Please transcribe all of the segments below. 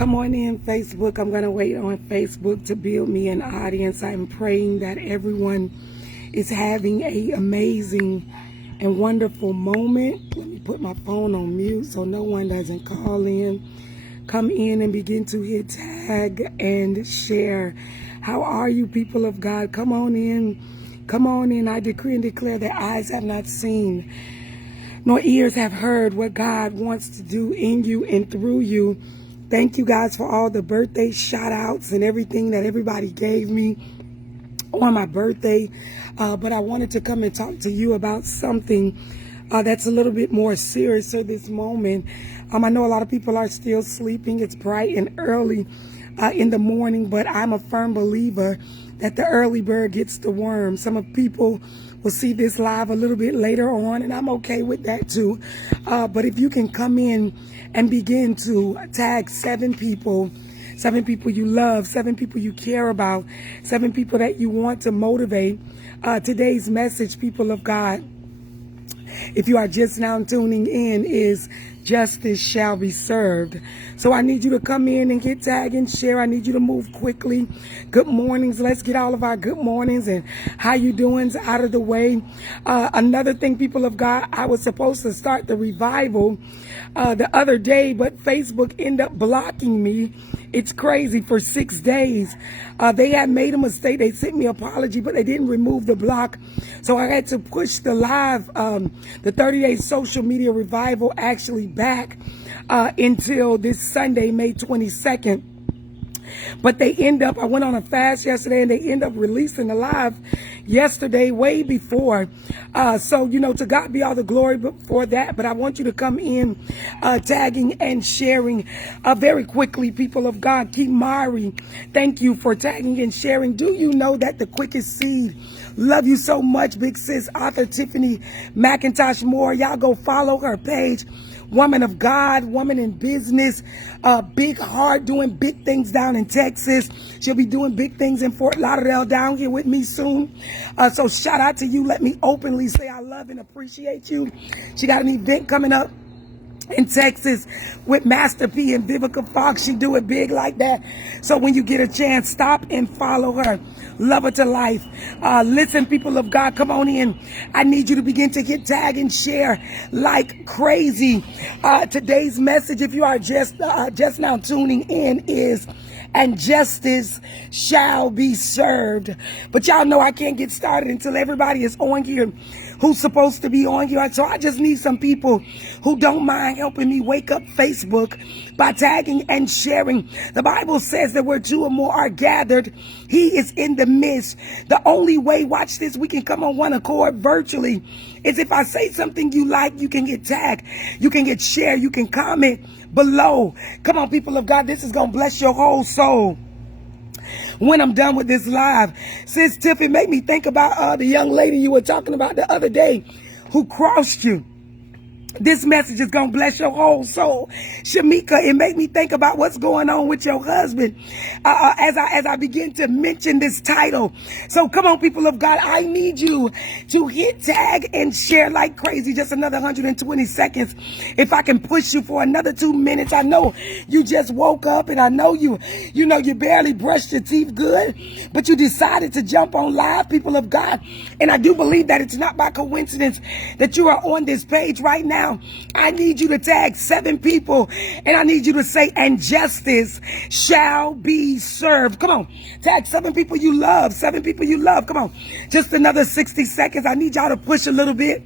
Come on in, Facebook. I'm going to wait on Facebook to build me an audience. I'm praying that everyone is having an amazing and wonderful moment. Let me put my phone on mute so no one doesn't call in. Come in and begin to hit tag and share. How are you, people of God? Come on in. Come on in. I decree and declare that eyes have not seen, nor ears have heard what God wants to do in you and through you. Thank you guys for all the birthday shout outs and everything that everybody gave me on my birthday. But I wanted to come and talk to you about something that's a little bit more serious at this moment. I know a lot of people are still sleeping. It's bright and early in the morning, but I'm a firm believer that the early bird gets the worm. Some of people will see this live a little bit later on, and I'm okay with that too. But if you can come in and begin to tag 7 people you love, 7 people you care about, 7 people that you want to motivate. Today's message, people of God, if you are just now tuning in, is justice shall be served. So I need you to come in and get tagged and share. I need you to move quickly. Good mornings. Let's get all of our good mornings and how you doings out of the way. Another thing, people of God, I was supposed to start the revival the other day, but Facebook ended up blocking me. It's crazy. For 6 days. They had made a mistake. They sent me an apology, but they didn't remove the block. So I had to push the live, the 30-day social media revival actually back until this Sunday, May 22nd. But I went on a fast yesterday, and they end up releasing the live yesterday, way before. So, to God be all the glory for that. But I want you to come in, tagging and sharing very quickly, people of God. Keep Mari, thank you for tagging and sharing. Do you know that the quickest seed? Love you so much, big sis, author Tiffany McIntosh Moore. Y'all go follow her page. Woman of God, woman in business, big heart, doing big things down in Texas. She'll be doing big things in Fort Lauderdale down here with me soon. So shout out to you. Let me openly say I love and appreciate you. She got an event coming up in Texas with Master P and Vivica Fox. She do it big like that. So when you get a chance, stop and follow her. Love her to life. Listen, people of God, come on in. I need you to begin to hit tag and share like crazy. Today's message, if you are just now tuning in, is and justice shall be served. But y'all know I can't get started until everybody is on here who's supposed to be on here. So I just need some people who don't mind helping me wake up Facebook by tagging and sharing. The Bible says that where 2 or more are gathered, he is in the midst. The only way, watch this, we can come on one accord virtually is if I say something you like, you can get tagged, you can get shared, you can comment below. Come on, people of God, this is going to bless your whole soul. When I'm done with this live, Sis Tiff, it made me think about the young lady you were talking about the other day who crossed you. This message is going to bless your whole soul. Shamika, it made me think about what's going on with your husband as I begin to mention this title. So come on, people of God, I need you to hit tag and share like crazy. Just another 120 seconds. If I can push you for another 2 minutes. I know you just woke up, and I know you barely brushed your teeth good, but you decided to jump on live, people of God. And I do believe that it's not by coincidence that you are on this page right now. I need you to tag 7 people, and I need you to say, and justice shall be served. Come on, tag 7 people you love, 7 people you love. Come on, just another 60 seconds. I need y'all to push a little bit.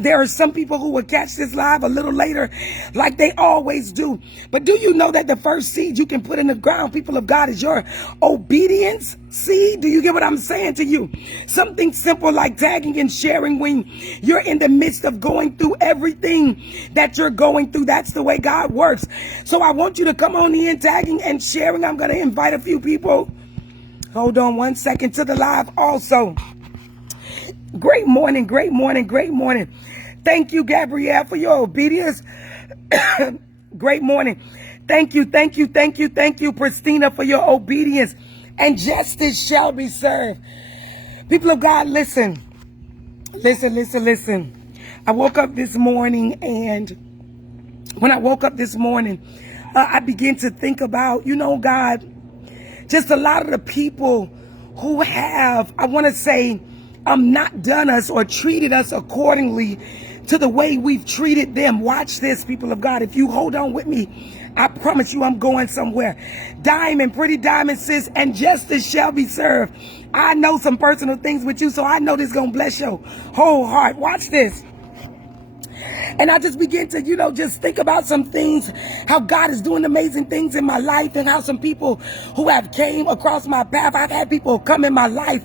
There are some people who will catch this live a little later, like they always do. But do you know that the first seed you can put in the ground, people of God, is your obedience seed? Do you get what I'm saying to you? Something simple like tagging and sharing when you're in the midst of going through everything that you're going through. That's the way God works. So I want you to come on in, tagging and sharing. I'm going to invite a few people. Hold on 1 second to the live also. Great morning, great morning, great morning. Thank you, Gabrielle, for your obedience. Great morning. Thank you, thank you, thank you, thank you, Christina, for your obedience. And justice shall be served. People of God, listen. Listen. I woke up this morning, and when I woke up this morning, I begin to think about, God, just a lot of the people who have, I want to say, not done us or treated us accordingly to the way we've treated them. Watch this, people of God. If you hold on with me, I promise you I'm going somewhere. Diamond, pretty diamond, sis, and justice shall be served. I know some personal things with you, so I know this is going to bless your whole heart. Watch this. And I just begin to, just think about some things, how God is doing amazing things in my life, and how some people who have came across my path, I've had people come in my life,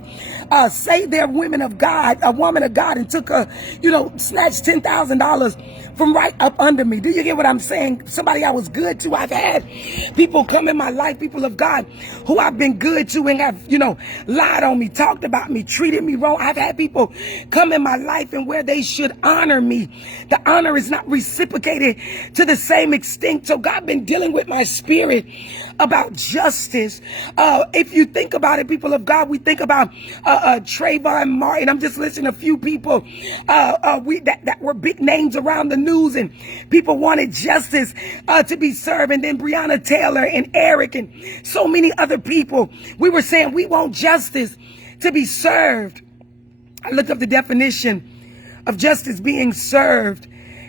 say they're women of God, a woman of God, and took snatched $10,000 from right up under me. Do you get what I'm saying? Somebody I was good to. I've had people come in my life, people of God, who I've been good to and have, lied on me, talked about me, treated me wrong. I've had people come in my life and where they should honor me, the honor is not reciprocated to the same extent. So God been dealing with my spirit about justice. If you think about it, people of God, we think about Trayvon Martin. I'm just listening to a few people that were big names around the news, and people wanted justice to be served. And then Breonna Taylor and Eric and so many other people, we were saying we want justice to be served. I looked up the definition of justice being served,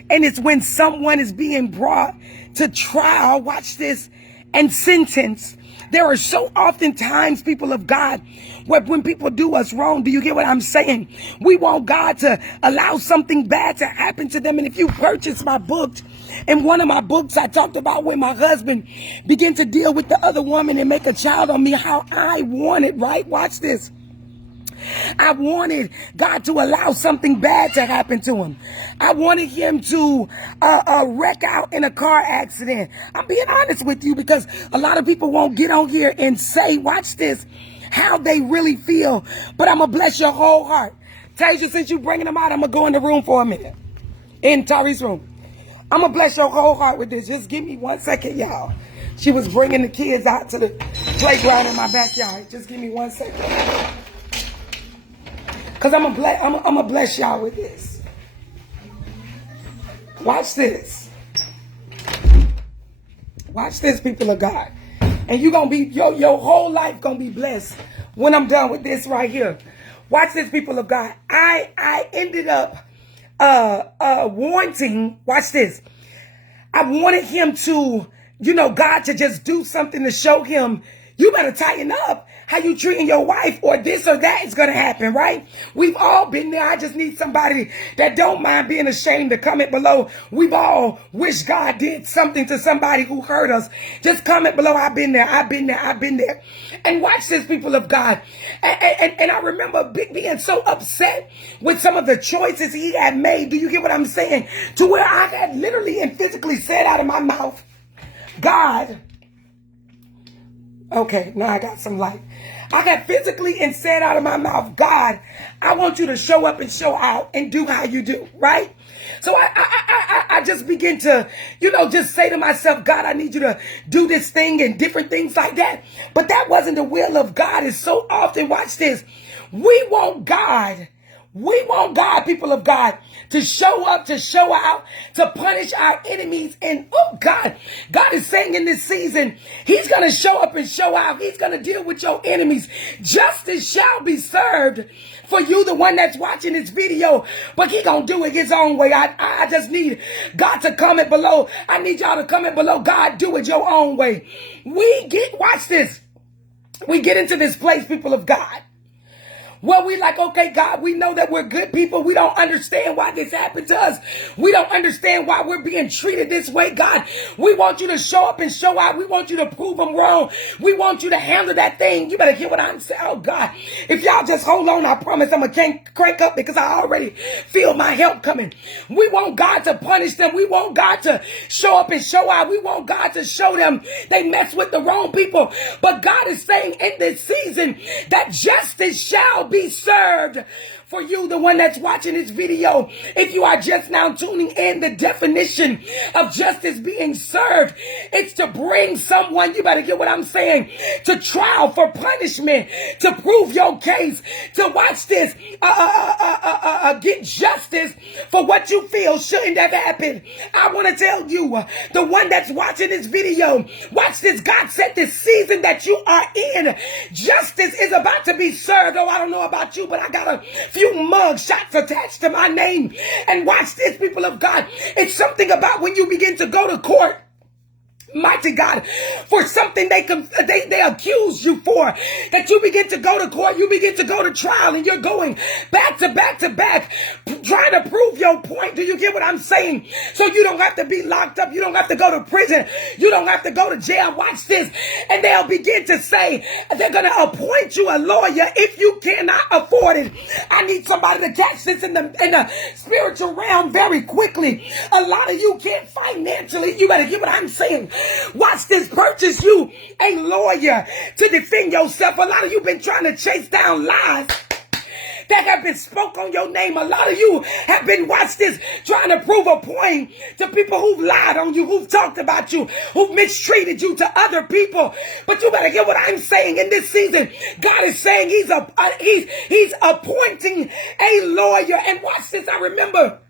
and it's when someone is being brought to trial, watch this, and sentenced. There are so often times, people of God, where when people do us wrong, do you get what I'm saying? We want God to allow something bad to happen to them. And if you purchase my book, in one of my books, I talked about when my husband began to deal with the other woman and make a child on me, how I wanted, right? Watch this. I wanted God to allow something bad to happen to him. I wanted him to wreck out in a car accident. I'm being honest with you, because a lot of people won't get on here and say, watch this, how they really feel. But I'm going to bless your whole heart. Tasia, since you bringing them out, I'm going to go in the room for a minute. In Tari's room. I'm going to bless your whole heart with this. Just give me 1 second, y'all. She was bringing the kids out to the playground in my backyard. Just give me 1 second. Because I'm gonna bless y'all with this. Watch this. Watch this, people of God. And you're gonna be, your whole life gonna be blessed when I'm done with this right here. Watch this, people of God. I ended up wanting, watch this. I wanted him to, God to just do something to show him, you better tighten up how you treating your wife, or this or that is going to happen, right? We've all been there. I just need somebody that don't mind being ashamed to comment below. We've all wished God did something to somebody who hurt us. Just comment below. I've been there. I've been there. I've been there. And watch this, people of God. And I remember being so upset with some of the choices he had made. Do you get what I'm saying? To where I had literally and physically said out of my mouth, God, okay, now I got some light. I got physically and said out of my mouth, God, I want you to show up and show out and do how you do, right? So I just begin to, just say to myself, God, I need you to do this thing and different things like that. But that wasn't the will of God. And so often, watch this, we want God, people of God, to show up, to show out, to punish our enemies. And oh God is saying in this season, he's going to show up and show out. He's going to deal with your enemies. Justice shall be served for you, the one that's watching this video, but he going to do it his own way. I just need God to comment below. I need y'all to comment below. God, do it your own way. Watch this. We get into this place, people of God, well, we like, okay, God, we know that we're good people. We don't understand why this happened to us. We don't understand why we're being treated this way, God. We want you to show up and show out. We want you to prove them wrong. We want you to handle that thing. You better hear what I'm saying. Oh, God, if y'all just hold on, I promise I'm going to crank up, because I already feel my help coming. We want God to punish them. We want God to show up and show out. We want God to show them they mess with the wrong people. But God is saying in this season that justice shall be served For you, the one that's watching this video, if you are just now tuning in, the definition of justice being served, it's to bring someone, you better get what I'm saying, to trial for punishment, to prove your case, to watch this, get justice for what you feel shouldn't have happened. I want to tell you, the one that's watching this video, watch this. God said this season that you are in, justice is about to be served. Oh, I don't know about you, but I got a few mug shots attached to my name. And watch this, people of God. It's something about when you begin to go to court, mighty God, for something they accuse you for, that you begin to go to court, you begin to go to trial, and you're going back to back to back, trying to prove your point. Do you get what I'm saying? So you don't have to be locked up. You don't have to go to prison. You don't have to go to jail. Watch this. And they'll begin to say, they're going to appoint you a lawyer if you cannot afford it. I need somebody to catch this in the spiritual realm very quickly. A lot of you can't financially. You better get what I'm saying. Watch this. Purchase you a lawyer to defend yourself. A lot of you been trying to chase down lies that have been spoke on your name. A lot of you have been, watch this, trying to prove a point to people who've lied on you, who've talked about you, who've mistreated you to other people. But you better get what I'm saying. In this season, God is saying he's appointing a lawyer. And watch this. I remember,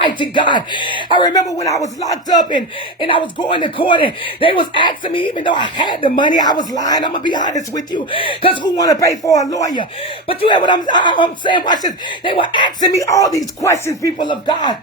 mighty God, I remember when I was locked up and I was going to court, and they was asking me, even though I had the money, I was lying. I'm going to be honest with you, because who want to pay for a lawyer? But you hear what I'm saying? Watch this. They were asking me all these questions, people of God.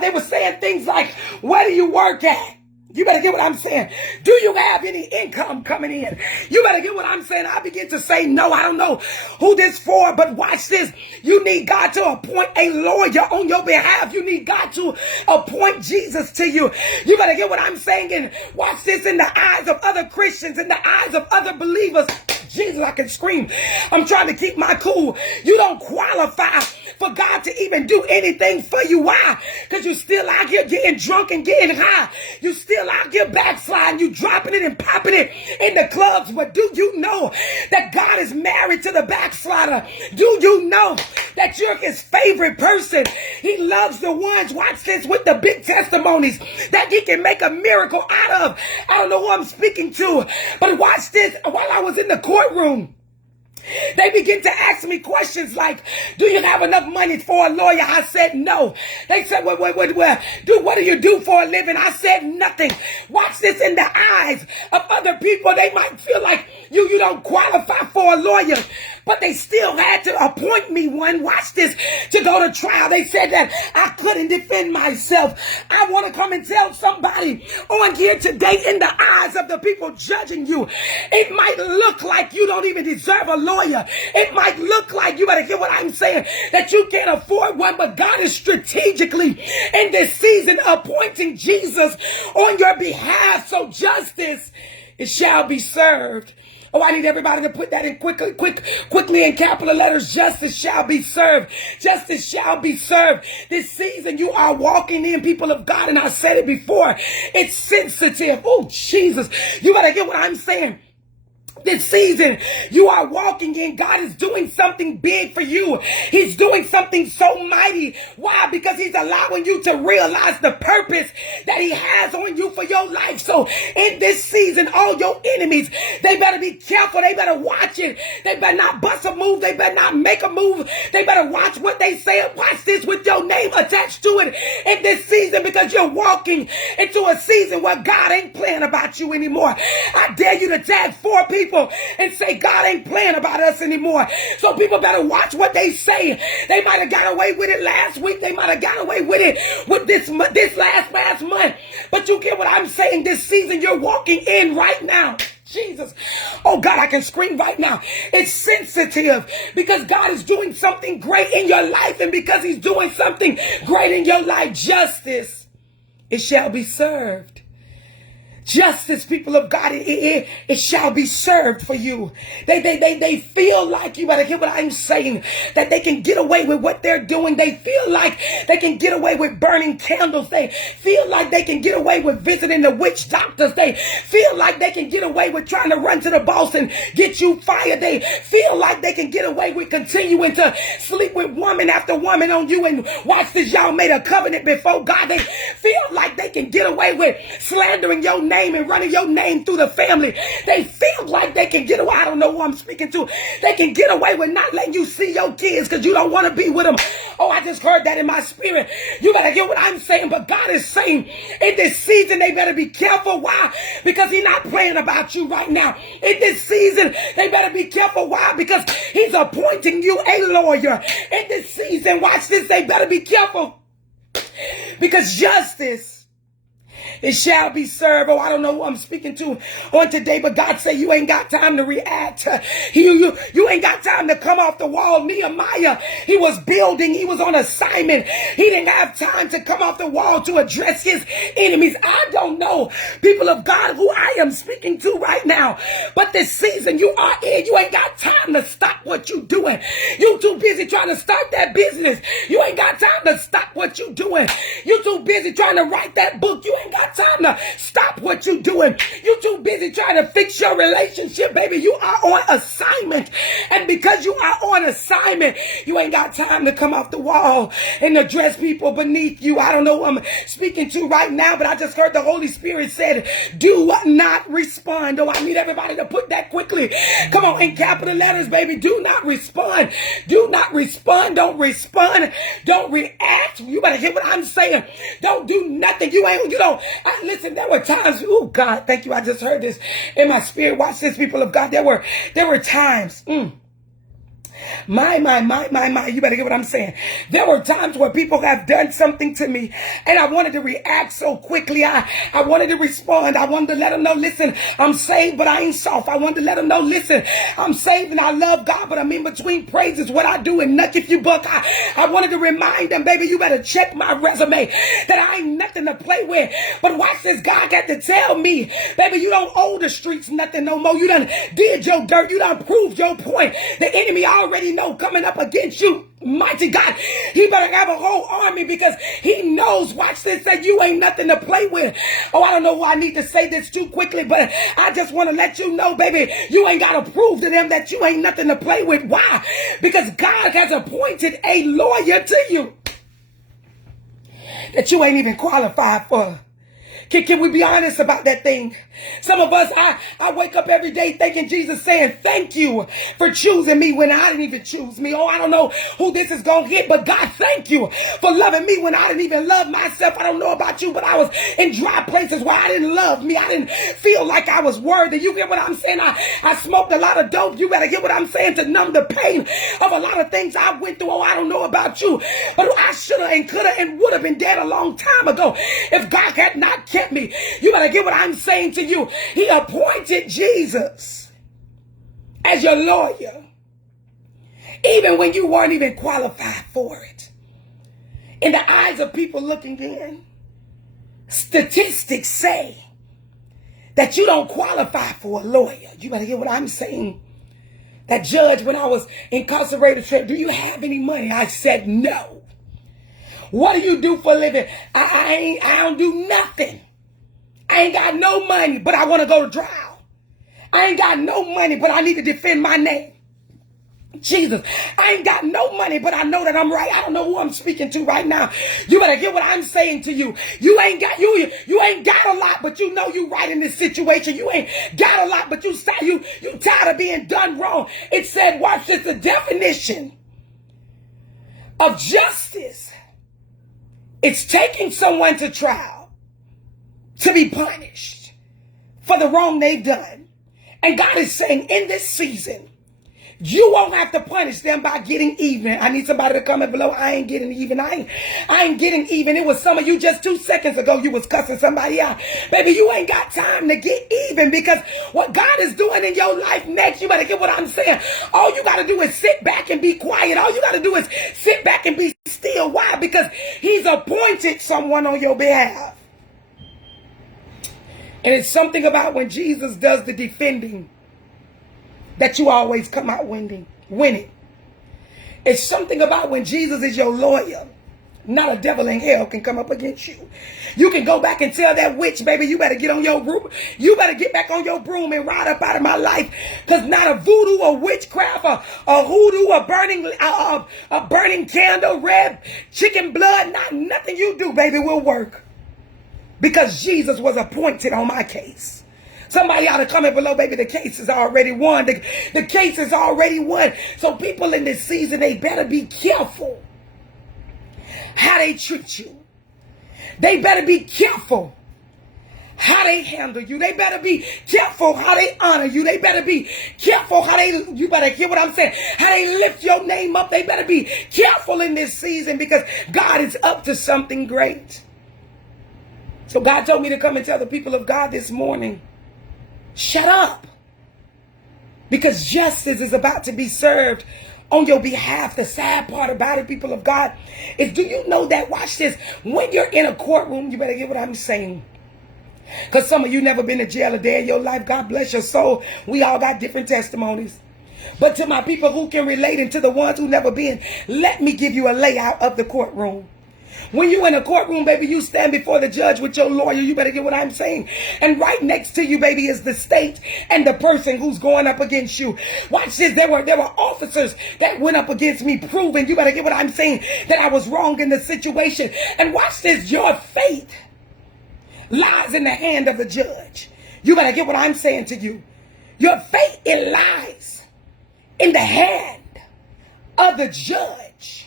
They were saying things like, where do you work at? You better get what I'm saying. Do you have any income coming in? You better get what I'm saying. I begin to say, no, I don't know who this for, but watch this. You need God to appoint a lawyer on your behalf. You need God to appoint Jesus to you. You better get what I'm saying. And watch this, in the eyes of other Christians, in the eyes of other believers. Jesus, I can scream. I'm trying to keep my cool. You don't qualify for God to even do anything for you. Why? Because you still out here getting drunk and getting high. You still out here backsliding. You dropping it and popping it in the clubs. But do you know that God is married to the backslider? Do you know that you're his favorite person? He loves the ones, watch this, with the big testimonies that he can make a miracle out of. I don't know who I'm speaking to, but watch this. While I was in the courtroom, they begin to ask me questions like, do you have enough money for a lawyer? I said no. They said, what do you do for a living? I said nothing. Watch this, in the eyes of other people, they might feel like you don't qualify for a lawyer, but they still had to appoint me one, watch this, to go to trial. They said that I couldn't defend myself. I want to come and tell somebody on here today, in the eyes of the people judging you, it might look like you don't even deserve a lawyer. It might look like, you better get what I'm saying, that you can't afford one, but God is strategically in this season appointing Jesus on your behalf. So justice, it shall be served. Oh, I need everybody to put that in quickly in capital letters. Justice shall be served. Justice shall be served. This season you are walking in, people of God, and I said it before, it's sensitive. Oh, Jesus. You better get what I'm saying. This season you are walking in, God is doing something big for you. He's doing something so mighty. Why? Because he's allowing you to realize the purpose that he has on you for your life. So in this season, all your enemies, they better be careful. They better watch it. They better not bust a move. They better not make a move. They better watch what they say. Watch this, with your name attached to it in this season, because you're walking into a season where God ain't playing about you anymore. I dare you to tag 4 people and say, God ain't playing about us anymore. So people better watch what they say. They might have got away with it last week. They might have got away with it with this last month. But you get what I'm saying. This season you're walking in right now. Jesus. Oh God, I can scream right now. It's sensitive because God is doing something great in your life. And because he's doing something great in your life, justice, it shall be served. Justice, people of God, it shall be served for you. They feel like, you better hear what I'm saying, that they can get away with what they're doing. They feel like they can get away with burning candles. They feel like they can get away with visiting the witch doctors. They feel like they can get away with trying to run to the boss and get you fired. They feel like they can get away with continuing to sleep with woman after woman on you. And watch this, y'all made a covenant before God. They feel like they can get away with slandering your name and running your name through the family. They feel like they can get away. I don't know who I'm speaking to. They can get away with not letting you see your kids because you don't want to be with them. Oh, I just heard that in my spirit. You better hear what I'm saying. But God is saying in this season, they better be careful. Why? Because he's not praying about you right now. In this season, they better be careful. Why? Because he's appointing you a lawyer. In this season, watch this, they better be careful. Because justice, it shall be served. Oh, I don't know who I'm speaking to on today, but God say you ain't got time to react. You ain't got time to come off the wall. Nehemiah, he was building. He was on assignment. He didn't have time to come off the wall to address his enemies. I don't know, people of God, who I am speaking to right now, but this season you are in, you ain't got time to stop what you doing. You too busy trying to start that business. You ain't got time to stop what you doing. You too busy trying to write that book. You ain't got time to stop what you're doing. You too busy trying to fix your relationship, baby. You are on assignment. And because you are on assignment, you ain't got time to come off the wall and address people beneath you. I don't know who I'm speaking to right now, but I just heard the Holy Spirit said, do not respond. Oh, I need everybody to put that quickly. Come on, in capital letters, baby. Do not respond. Do not respond. Don't respond. Don't react. You better hear what I'm saying. Don't do nothing. You don't. Listen, there were times, oh God, thank you. I just heard this in my spirit. Watch this, people of God. There were times. My, you better get what I'm saying. There were times where people have done something to me and I wanted to react so quickly. I wanted to respond. I wanted to let them know, listen, I'm saved, but I ain't soft. I wanted to let them know, listen, I'm saved and I love God, but I'm in between praises, what I do and nuck if you buck. I wanted to remind them, baby, you better check my resume, that I ain't nothing to play with. But watch this, God got to tell me, baby, you don't owe the streets nothing no more. You done did your dirt. You done proved your point. The enemy already know coming up against you. Mighty God, he better have a whole army because he knows, watch this, that you ain't nothing to play with. Oh, I don't know why I need to say this too quickly, but I just want to let you know, baby, you ain't got to prove to them that you ain't nothing to play with. Why? Because God has appointed a lawyer to you that you ain't even qualified for. Can we be honest about that thing? Some of us, I wake up every day thanking Jesus, saying, thank you for choosing me when I didn't even choose me. Oh, I don't know who this is going to hit, but God, thank you for loving me when I didn't even love myself. I don't know about you, but I was in dry places where I didn't love me. I didn't feel like I was worthy. You get what I'm saying? I smoked a lot of dope. You better get what I'm saying, to numb the pain of a lot of things I went through. Oh, I don't know about you, but I should have and could have and would have been dead a long time ago if God had not kept me. You better get what I'm saying to you. He appointed Jesus as your lawyer, even when you weren't even qualified for it. In the eyes of people looking in, statistics say that you don't qualify for a lawyer. You better hear what I'm saying. That judge, when I was incarcerated, said, do you have any money? I said, no. What do you do for a living? I don't do nothing. I ain't got no money, but I want to go to trial. I ain't got no money, but I need to defend my name. Jesus, I ain't got no money, but I know that I'm right. I don't know who I'm speaking to right now. You better get what I'm saying to you. You ain't got a lot, but you know you right in this situation. You ain't got a lot, but you tired of being done wrong. It said, watch this, the definition of justice. It's taking someone to trial to be punished for the wrong they've done. And God is saying in this season, you won't have to punish them by getting even. I need somebody to comment below. I ain't getting even. I ain't getting even. It was some of you just 2 seconds ago, you was cussing somebody out. Baby, you ain't got time to get even, because what God is doing in your life next, you better get what I'm saying. All you got to do is sit back and be quiet. All you got to do is sit back and be still. Why? Because he's appointed someone on your behalf. And it's something about when Jesus does the defending that you always come out winning. It's something about when Jesus is your lawyer. Not a devil in hell can come up against you. You can go back and tell that witch, baby, you better get on your broom. You better get back on your broom and ride up out of my life. Because not a voodoo or witchcraft or a hoodoo or burning candle, red chicken blood, nothing you do, baby, will work. Because Jesus was appointed on my case. Somebody ought to comment below, baby, the case is already won. The case is already won. So people in this season, they better be careful how they treat you. They better be careful how they handle you. They better be careful how they honor you. They better be careful how you better hear what I'm saying, how they lift your name up. They better be careful in this season because God is up to something great. So God told me to come and tell the people of God this morning, shut up. Because justice is about to be served on your behalf. The sad part about it, people of God, is do you know that, watch this, when you're in a courtroom, you better get what I'm saying. Because some of you never been to jail a day in your life. God bless your soul. We all got different testimonies. But to my people who can relate and to the ones who never been, let me give you a layout of the courtroom. When you in a courtroom, baby, you stand before the judge with your lawyer. You better get what I'm saying. And right next to you, baby, is the state and the person who's going up against you. Watch this. There were officers that went up against me, proving, you better get what I'm saying, that I was wrong in the situation. And watch this. Your fate lies in the hand of the judge. You better get what I'm saying to you. Your fate, it lies in the hand of the judge.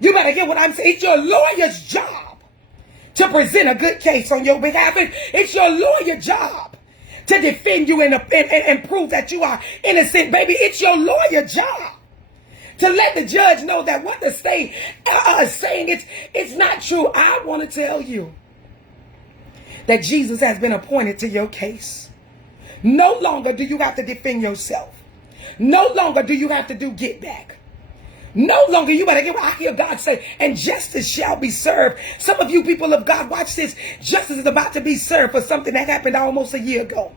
You better get what I'm saying. It's your lawyer's job to present a good case on your behalf. It's your lawyer's job to defend you and prove that you are innocent, baby. It's your lawyer's job to let the judge know that what the state is saying, it's not true. I want to tell you that Jesus has been appointed to your case. No longer do you have to defend yourself. No longer do you have to do get back. No longer, you better get what I hear God say, and justice shall be served. Some of you people of God, watch this. Justice is about to be served for something that happened almost a year ago.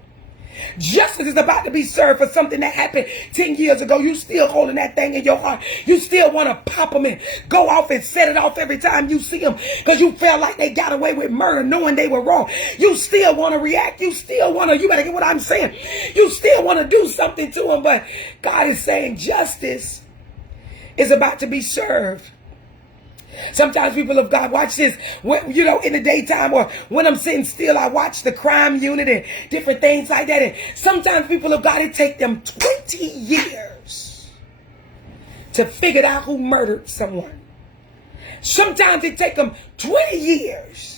Justice is about to be served for something that happened 10 years ago. You still holding that thing in your heart. You still want to pop them and go off and set it off every time you see them because you felt like they got away with murder knowing they were wrong. You still want to react. You still want to, you better get what I'm saying. You still want to do something to them, but God is saying justice is about to be served. Sometimes people of God, watch this, when, you know, in the daytime or when I'm sitting still, I watch the crime unit and different things like that. And sometimes people of God, it take them 20 years to figure out who murdered someone. Sometimes it take them 20 years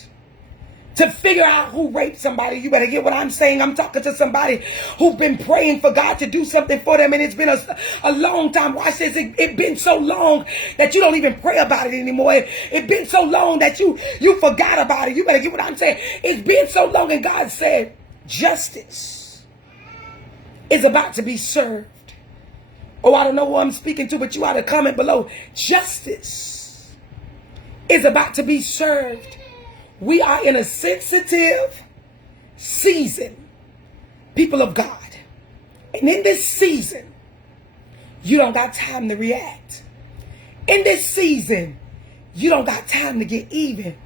to figure out who raped somebody. You better get what I'm saying. I'm talking to somebody who's been praying for God to do something for them, and it's been a long time. Watch this. It's been so long that you don't even pray about it anymore. It's been so long that you forgot about it. You better get what I'm saying. It's been so long, and God said, justice is about to be served. Oh, I don't know who I'm speaking to, but you ought to comment below. Justice is about to be served. We are in a sensitive season, people of God. And in this season, you don't got time to react. In this season, you don't got time to get even.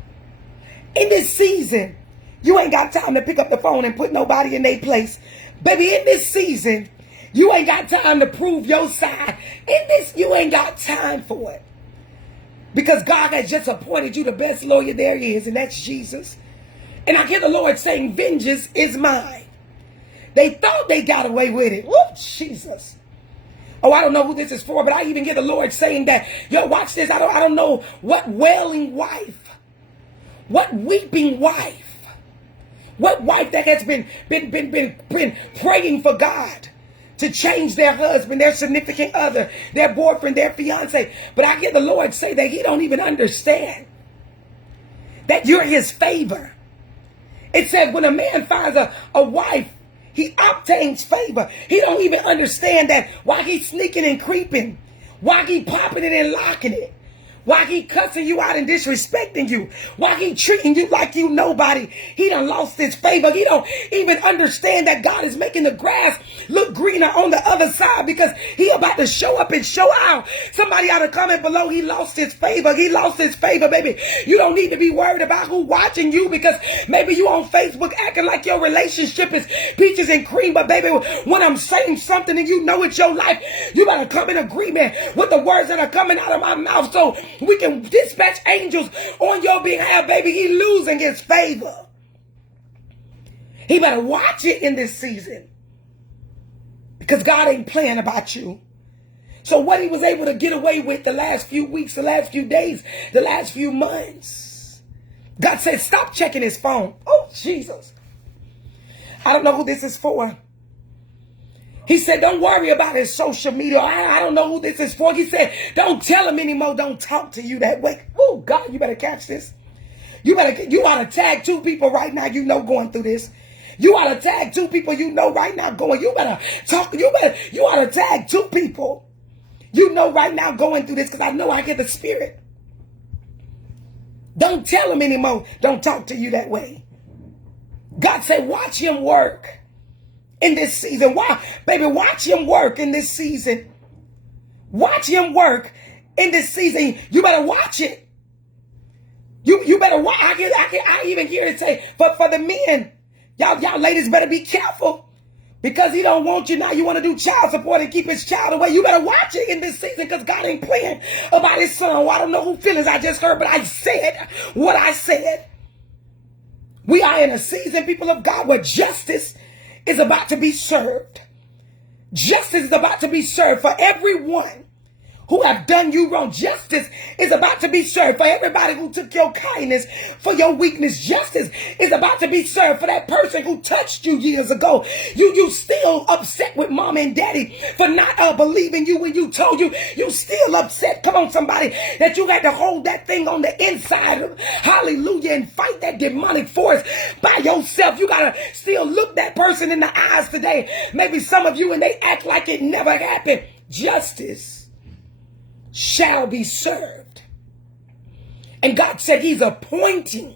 In this season, you ain't got time to pick up the phone and put nobody in their place. Baby, in this season, you ain't got time to prove your side. In this, you ain't got time for it. Because God has just appointed you the best lawyer there is, and that's Jesus. And I hear the Lord saying, vengeance is mine. They thought they got away with it. Whoop, Jesus. Oh, I don't know who this is for, but I even hear the Lord saying that, yo, watch this. I don't know what wailing wife, what weeping wife, what wife that has been praying for God to change their husband, their significant other, their boyfriend, their fiance. But I hear the Lord say that he don't even understand that you're his favor. It said when a man finds a wife, he obtains favor. He don't even understand that while he's sneaking and creeping, while he popping it and locking it, Why he cussing you out and disrespecting you? Why he treating you like you nobody? He done lost his favor. He don't even understand that God is making the grass look greener on the other side because he about to show up and show out. Somebody ought to comment below. He lost his favor. He lost his favor, baby. You don't need to be worried about who watching you because maybe you on Facebook acting like your relationship is peaches and cream. But baby, when I'm saying something and you know it's your life, you better come in agreement with the words that are coming out of my mouth so we can dispatch angels on your behalf, baby. He losing his favor. He better watch it in this season because God ain't playing about you. So what he was able to get away with the last few weeks, the last few days, the last few months, God said, stop checking his phone. Oh, Jesus. I don't know who this is for. He said, don't worry about his social media. I don't know who this is for. He said, don't tell him anymore. Don't talk to you that way. Oh, God, you better catch this. You ought to tag 2 people right now you know going through this. You ought to tag 2 people you know right now going. You better talk. You ought to tag 2 people you know right now going through this because I know I get the spirit. Don't tell him anymore. Don't talk to you that way. God said, watch him work in this season. Why, baby, watch him work in this season. Watch him work in this season. You better watch it. You better watch. I even hear it say, for the men, y'all ladies better be careful because he don't want you now. You want to do child support and keep his child away. You better watch it in this season because God ain't playing about his son. Well, I don't know who feelings I just heard, but I said what I said. We are in a season, people of God, where justice is about to be served. Justice is about to be served for everyone who have done you wrong. Justice is about to be served for everybody who took your kindness for your weakness. Justice is about to be served for that person who touched you years ago. You still upset with mom and daddy for not believing you when you told you. You still upset. Come on, somebody, that you had to hold that thing on the inside. Hallelujah. And fight that demonic force by yourself. You got to still look that person in the eyes today. Maybe some of you and they act like it never happened. Justice shall be served. And God said he's appointing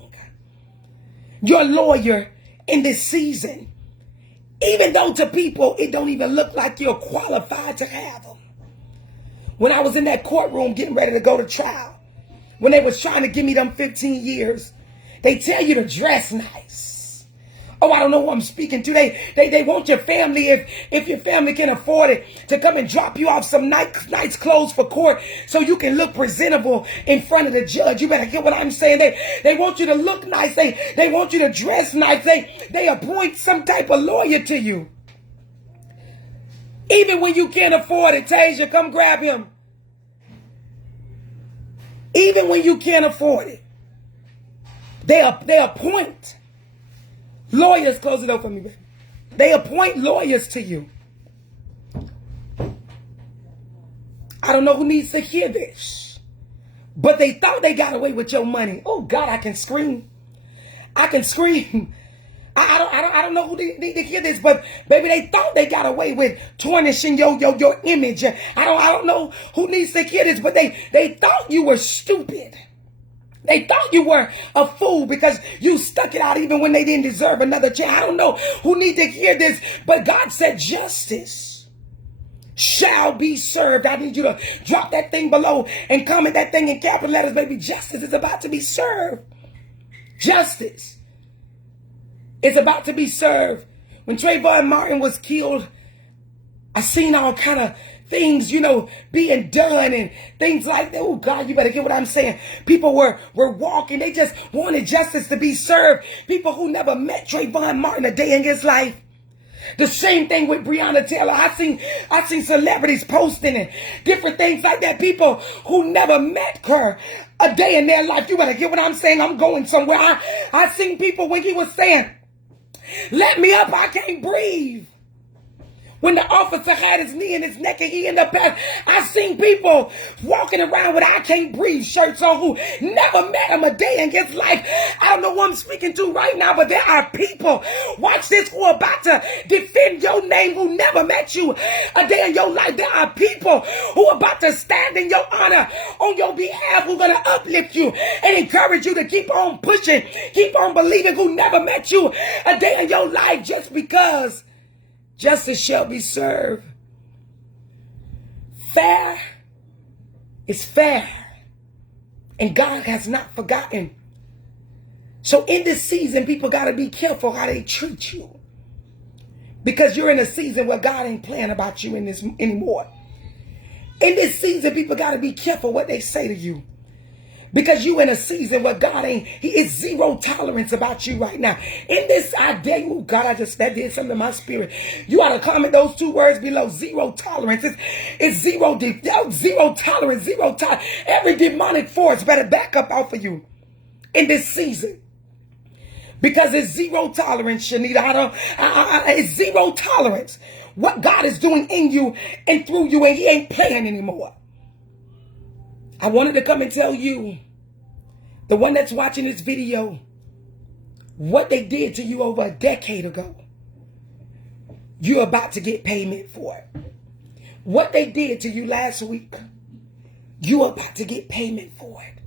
your lawyer in this season. Even though to people, it don't even look like you're qualified to have them. When I was in that courtroom getting ready to go to trial, when they was trying to give me them 15 years, they tell you to dress nice. Oh, I don't know who I'm speaking to. They want your family, if your family can afford it, to come and drop you off some nice clothes for court so you can look presentable in front of the judge. You better get what I'm saying. They want you to look nice. They want you to dress nice. They appoint some type of lawyer to you. Even when you can't afford it, Tasia, come grab him. Even when you can't afford it, they appoint lawyers. Close it up for me, baby. They appoint lawyers to you. I don't know who needs to hear this, but they thought they got away with your money. Oh God, I can scream. I can scream. I don't know who need to hear this, but baby, they thought they got away with tarnishing your image. I don't know who needs to hear this, but they thought you were stupid. They thought you were a fool because you stuck it out even when they didn't deserve another chance. I don't know who need to hear this, but God said justice shall be served. I need you to drop that thing below and comment that thing in capital letters, baby. Justice is about to be served. Justice is about to be served. When Trayvon Martin was killed, I seen all kind of things, being done and things like that. Oh, God, you better get what I'm saying. People were walking. They just wanted justice to be served. People who never met Trayvon Martin a day in his life. The same thing with Breonna Taylor. I seen celebrities posting and different things like that. People who never met her a day in their life. You better get what I'm saying. I'm going somewhere. I seen people when he was saying, let me up, I can't breathe. When the officer had his knee in his neck and he ended up passing, I've seen people walking around with I Can't Breathe shirts on who never met him a day in his life. I don't know who I'm speaking to right now, but there are people, watch this, who are about to defend your name who never met you a day in your life. There are people who are about to stand in your honor on your behalf, who are going to uplift you and encourage you to keep on pushing, keep on believing, who never met you a day in your life, just because justice shall be served. Fair is fair. And God has not forgotten. So in this season, people got to be careful how they treat you. Because you're in a season where God ain't playing about you in this anymore. In this season, people got to be careful what they say to you. Because you in a season where God he is zero tolerance about you right now. In this, I dare you, God, that did something to my spirit. You ought to comment those 2 words below, zero tolerance. It's zero tolerance, zero tolerance. Every demonic force better back up off of you in this season. Because it's zero tolerance, Shanita. It's zero tolerance. What God is doing in you and through you, and he ain't playing anymore. I wanted to come and tell you, the one that's watching this video, what they did to you over a decade ago, you're about to get payment for it. What they did to you last week, you're about to get payment for it.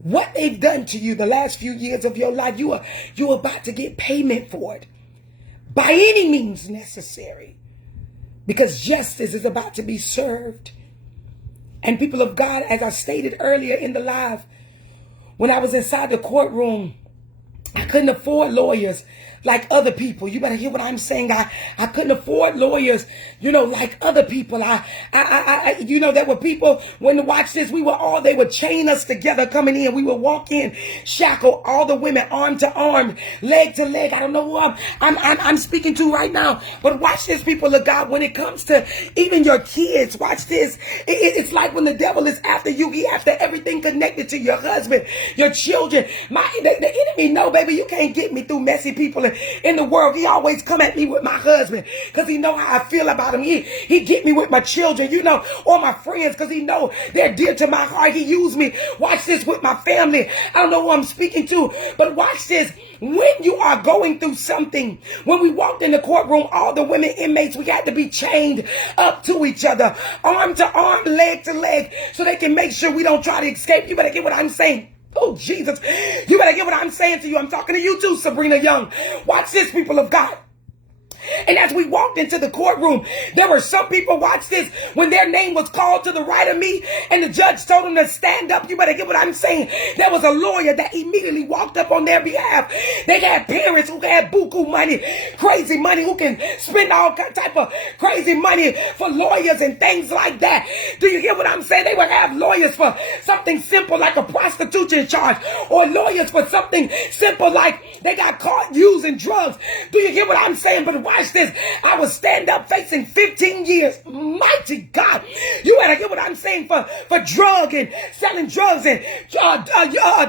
What they've done to you the last few years of your life, you're about to get payment for it. By any means necessary. Because justice is about to be served. And people of God, as I stated earlier in the live, when I was inside the courtroom, I couldn't afford lawyers like other people. You better hear what I'm saying. I couldn't afford lawyers, like other people. There were people, when to watch this, they would chain us together coming in. We would walk in, shackle all the women arm to arm, leg to leg. I don't know who I'm speaking to right now, but watch this, people of God. When it comes to even your kids, watch this. It's like when the devil is after you, he after everything connected to your husband, your children. The enemy know, baby, you can't get me through messy people in the world. He always come at me with my husband because he know how I feel about him. He get me with my children, or my friends, because he know they're dear to my heart. He used me, watch this, with my family. I don't know who I'm speaking to, but watch this. When you are going through something, when we walked in the courtroom, all the women inmates, we had to be chained up to each other, arm to arm, leg to leg, so they can make sure we don't try to escape. You better get what I'm saying. Oh, Jesus. You better get what I'm saying to you. I'm talking to you too, Sabrina Young. Watch this, people of God. And as we walked into the courtroom, there were some people, watch this, when their name was called to the right of me and the judge told them to stand up, you better get what I'm saying. There was a lawyer that immediately walked up on their behalf. They had parents who had buku money, crazy money, who can spend all type of crazy money for lawyers and things like that. Do you get what I'm saying? They would have lawyers for something simple like a prostitution charge, or lawyers for something simple like they got caught using drugs. Do you get what I'm saying? But watch this. I would stand up facing 15 years. Mighty God. You better get what I'm saying, for drug and selling drugs and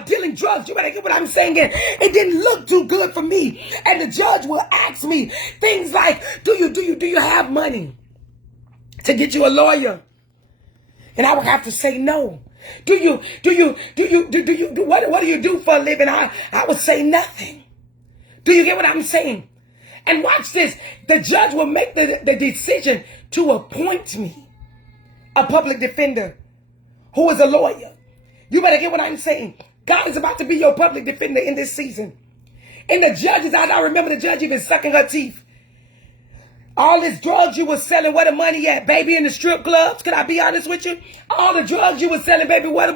dealing drugs. You better get what I'm saying. And it didn't look too good for me. And the judge will ask me things like, do you have money to get you a lawyer? And I would have to say no. What do you do for a living? I would say nothing. Do you get what I'm saying? And watch this. The judge will make the decision to appoint me a public defender who is a lawyer. You better get what I'm saying. God is about to be your public defender in this season. And the judge's eyes, I remember the judge even sucking her teeth. All this drugs you was selling, where the money at, baby, in the strip clubs? Could I be honest with you? All the drugs you was selling, baby, where the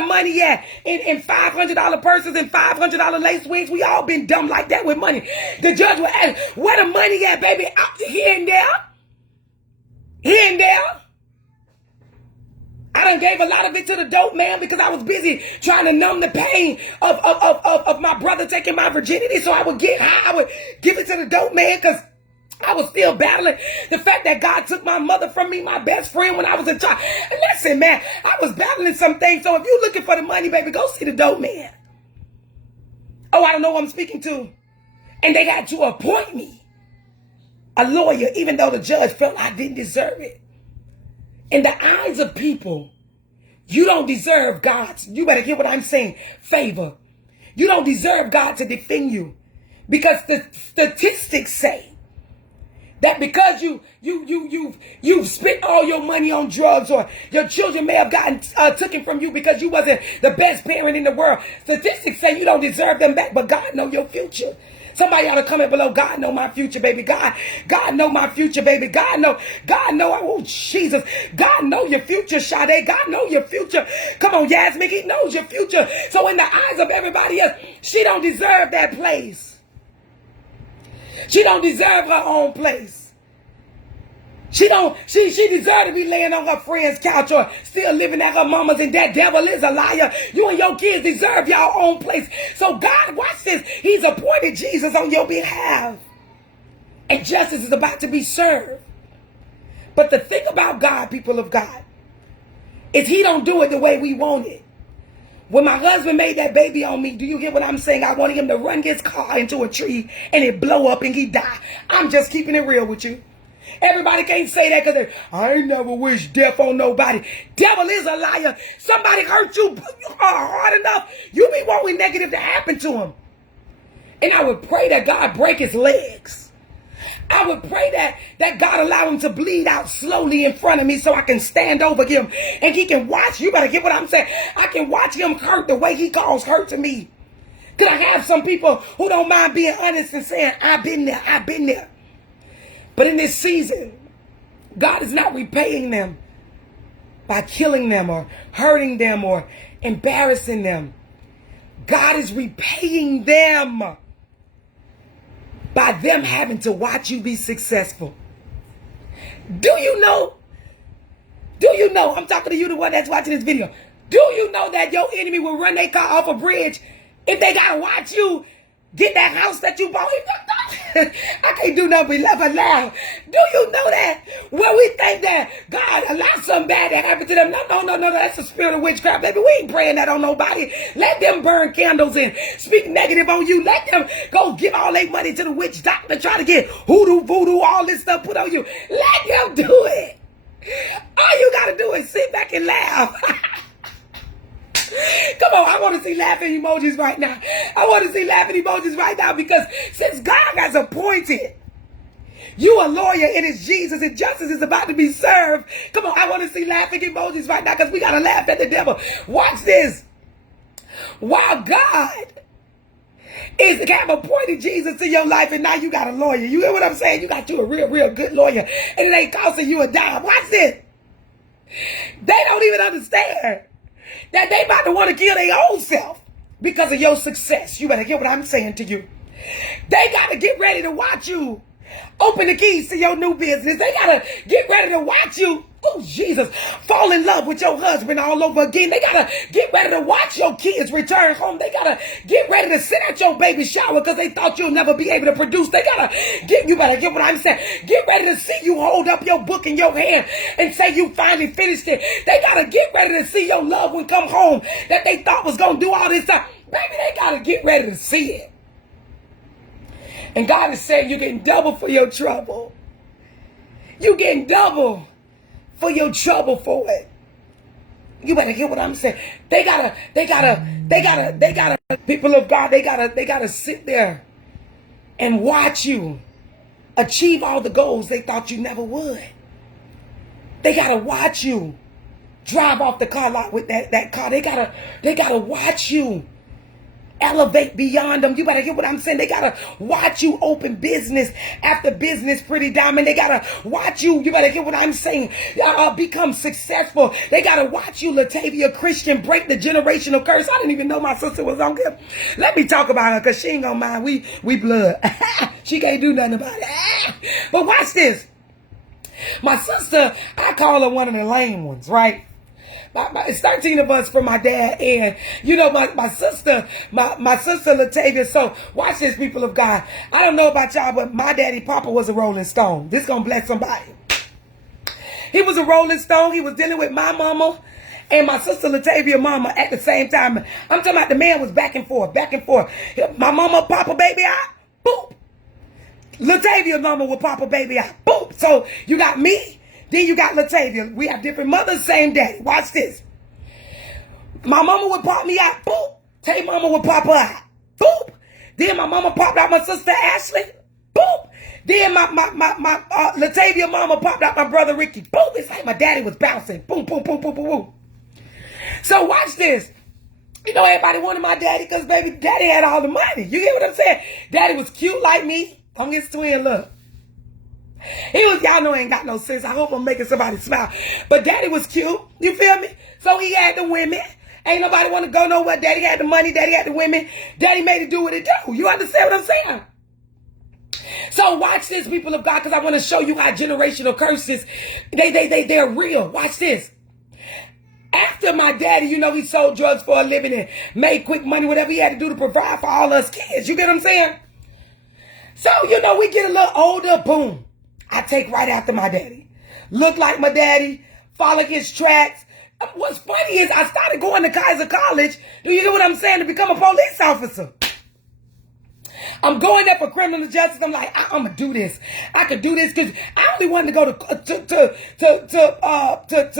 money at? In $500 purses and $500 lace wigs. We all been dumb like that with money. The judge will ask, where the money at, baby? Here and there. Here and there. I done gave a lot of it to the dope man because I was busy trying to numb the pain of my brother taking my virginity. So I would get high. I would give it to the dope man because I was still battling the fact that God took my mother from me, my best friend, when I was a child. And listen, man, I was battling some things. So if you're looking for the money, baby, go see the dope man. Oh, I don't know who I'm speaking to. And they had to appoint me a lawyer, even though the judge felt I didn't deserve it. In the eyes of people, you don't deserve God's, you better hear what I'm saying, favor. You don't deserve God to defend you. Because the statistics say that because you've spent all your money on drugs, or your children may have gotten taken from you because you wasn't the best parent in the world. Statistics say you don't deserve them back, but God know your future. Somebody ought to comment below. God know my future, baby. God know my future, baby. God know, oh Jesus. God know your future, Sade. God know your future. Come on, Yasmin, he knows your future. So in the eyes of everybody else, she don't deserve that place. She don't deserve her own place. She deserve to be laying on her friend's couch or still living at her mama's, and that devil is a liar. You and your kids deserve your own place. So God, watch this. He's appointed Jesus on your behalf. And justice is about to be served. But the thing about God, people of God, is he don't do it the way we want it. When my husband made that baby on me, do you hear what I'm saying? I wanted him to run his car into a tree and it blow up and he die. I'm just keeping it real with you. Everybody can't say that because I ain't never wished death on nobody. Devil is a liar. Somebody hurt you hard enough, you be wanting negative to happen to him. And I would pray that God break his legs. I would pray that God allow him to bleed out slowly in front of me so I can stand over him and he can watch. You better get what I'm saying. I can watch him hurt the way he calls hurt to me. Because I have some people who don't mind being honest and saying, I've been there, I've been there. But in this season, God is not repaying them by killing them or hurting them or embarrassing them. God is repaying them by them having to watch you be successful. Do you know? I'm talking to you, the one that's watching this video. Do you know that your enemy will run their car off a bridge if they got to watch you get that house that you bought? I can't do nothing but laugh. Do you know that? Well, we think that God allowed something bad to happen to them. No. That's the spirit of witchcraft, baby. We ain't praying that on nobody. Let them burn candles and speak negative on you. Let them go give all their money to the witch doctor, try to get hoodoo, voodoo, all this stuff put on you. Let them do it. All you got to do is sit back and laugh. Come on, I want to see laughing emojis right now. I want to see laughing emojis right now, because since God has appointed you a lawyer, it is Jesus, and justice is about to be served. Come on, I want to see laughing emojis right now, because we got to laugh at the devil. Watch this. While God is have appointed Jesus to your life, and now you got a lawyer. You hear what I'm saying? You got you a real good lawyer, and it ain't costing you a dime. Watch this. They don't even understand that they about to want to kill their own self because of your success. You better get what I'm saying to you. They got to get ready to watch you open the keys to your new business. They got to get ready to watch you, oh Jesus, fall in love with your husband all over again. They got to get ready to watch your kids return home. They got to get ready to sit at your baby shower because they thought you'll never be able to produce. They got to get, you better get what I'm saying, get ready to see you hold up your book in your hand and say you finally finished it. They got to get ready to see your loved one come home that they thought was going to do all this time. Baby, they got to get ready to see it. And God is saying you're getting double for your trouble. You're getting double for your trouble for it. You better hear what I'm saying. They gotta, people of God, they gotta sit there and watch you achieve all the goals they thought you never would. They gotta watch you drive off the car lot with that car. They gotta watch you elevate beyond them. You better hear what I'm saying. They gotta watch you open business after business, Pretty Diamond. They gotta watch you. You better hear what I'm saying. Become successful. They gotta watch you, Latavia Christian, break the generational curse. I didn't even know my sister was on here. Let me talk about her, because she ain't gonna mind. We blood. She can't do nothing about it. But watch this. My sister, I call her one of the lame ones, right? It's 13 of us from my dad, and you know my sister Latavia. So watch this, people of God. I don't know about y'all, but my daddy Papa was a Rolling Stone. This gonna bless somebody. He was a Rolling Stone. He was dealing with my mama and my sister Latavia mama at the same time. I'm talking about the man was back and forth. My mama, Papa, baby, boop. Latavia mama would pop a baby out. Boop. So you got me, then you got Latavia. We have different mothers, same daddy. Watch this. My mama would pop me out. Boop. Tay mama would pop her out. Boop. Then my mama popped out my sister Ashley. Boop. Then my Latavia mama popped out my brother Ricky. Boop. It's like my daddy was bouncing. Boom, boom, boom, boom, boom, boom. So watch this. You know, everybody wanted my daddy because, baby, daddy had all the money. You get what I'm saying? Daddy was cute like me. Don't get twin look. He was, y'all know, ain't got no sense. I hope I'm making somebody smile. But daddy was cute. You feel me? So he had the women. Ain't nobody want to go nowhere. Daddy had the money. Daddy had the women. Daddy made it do what it do. You understand what I'm saying? So watch this, people of God, because I want to show you how generational curses, they're real. Watch this. After my daddy, you know, he sold drugs for a living and made quick money, whatever he had to do to provide for all us kids. You get what I'm saying? So, you know, we get a little older, boom. I take right after my daddy. Look like my daddy, follow his tracks. What's funny is I started going to Kaiser College, do you get what I'm saying, to become a police officer. I'm going there for criminal justice. I'm like, I'm gonna do this. I could do this because I only wanted to go to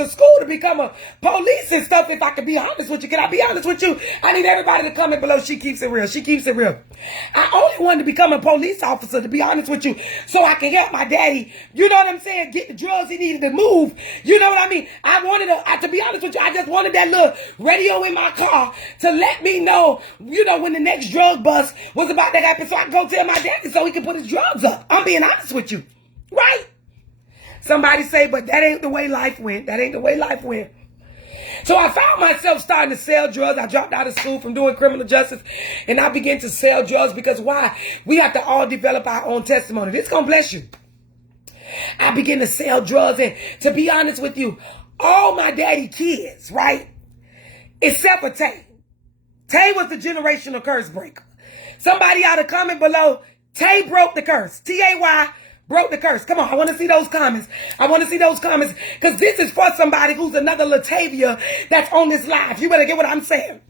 school to become a police and stuff. If I could be honest with you, can I be honest with you? I need everybody to comment below. She keeps it real. She keeps it real. I only wanted to become a police officer, to be honest with you, so I can help my daddy. You know what I'm saying? Get the drugs he needed to move. You know what I mean? I wanted to be honest with you, I just wanted that little radio in my car to let me know, you know, when the next drug bust was about to happen, so I can go tell my daddy so he can put his drugs up. I'm being honest with you. Right? Somebody say, but that ain't the way life went. That ain't the way life went. So I found myself starting to sell drugs. I dropped out of school from doing criminal justice, and I began to sell drugs because why? We have to all develop our own testimony. This is going to bless you. I began to sell drugs, and to be honest with you, all my daddy kids, right, except for Tay. Tay was the generational curse breaker. Somebody ought to comment below, Tay broke the curse. Tay broke the curse. Come on, I want to see those comments. I want to see those comments because this is for somebody who's another Latavia that's on this live. You better get what I'm saying.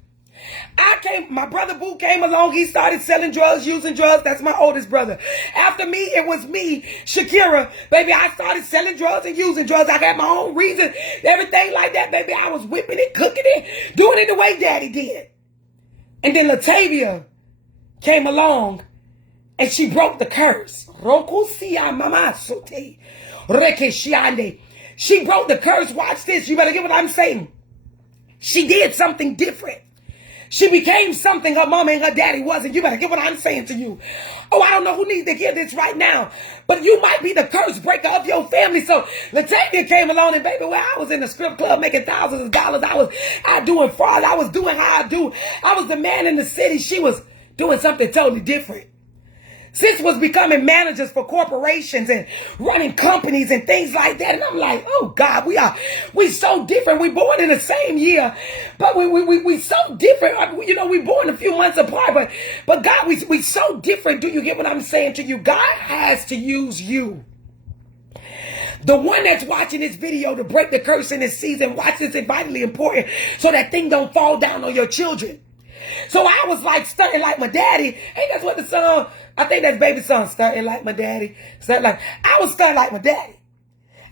My brother Boo came along. He started selling drugs, using drugs. That's my oldest brother. After me, it was me, Shakira. Baby, I started selling drugs and using drugs. I got my own reason, everything like that, baby. I was whipping it, cooking it, doing it the way daddy did. And then Latavia came along and she broke the curse. She broke the curse. Watch this. You better get what I'm saying. She did something different. She became something her mama and her daddy wasn't. You better get what I'm saying to you. Oh, I don't know who needs to hear this right now, but you might be the curse breaker of your family. So Latavia came along, and baby, where I was in the strip club making thousands of dollars, I was doing fraud. I was doing how I do. I was the man in the city. She was doing something totally different. Sis was becoming managers for corporations and running companies and things like that. And I'm like, oh God, we so different. We born in the same year, but we so different. You know, we born a few months apart, but God, we so different. Do you get what I'm saying to you? God has to use you. The one that's watching this video to break the curse in this season, watch this, it's vitally important so that thing don't fall down on your children. So I was like stunting like my daddy. Ain't that's what the song, I think that's baby song, stunting like my daddy. I was stunting like my daddy.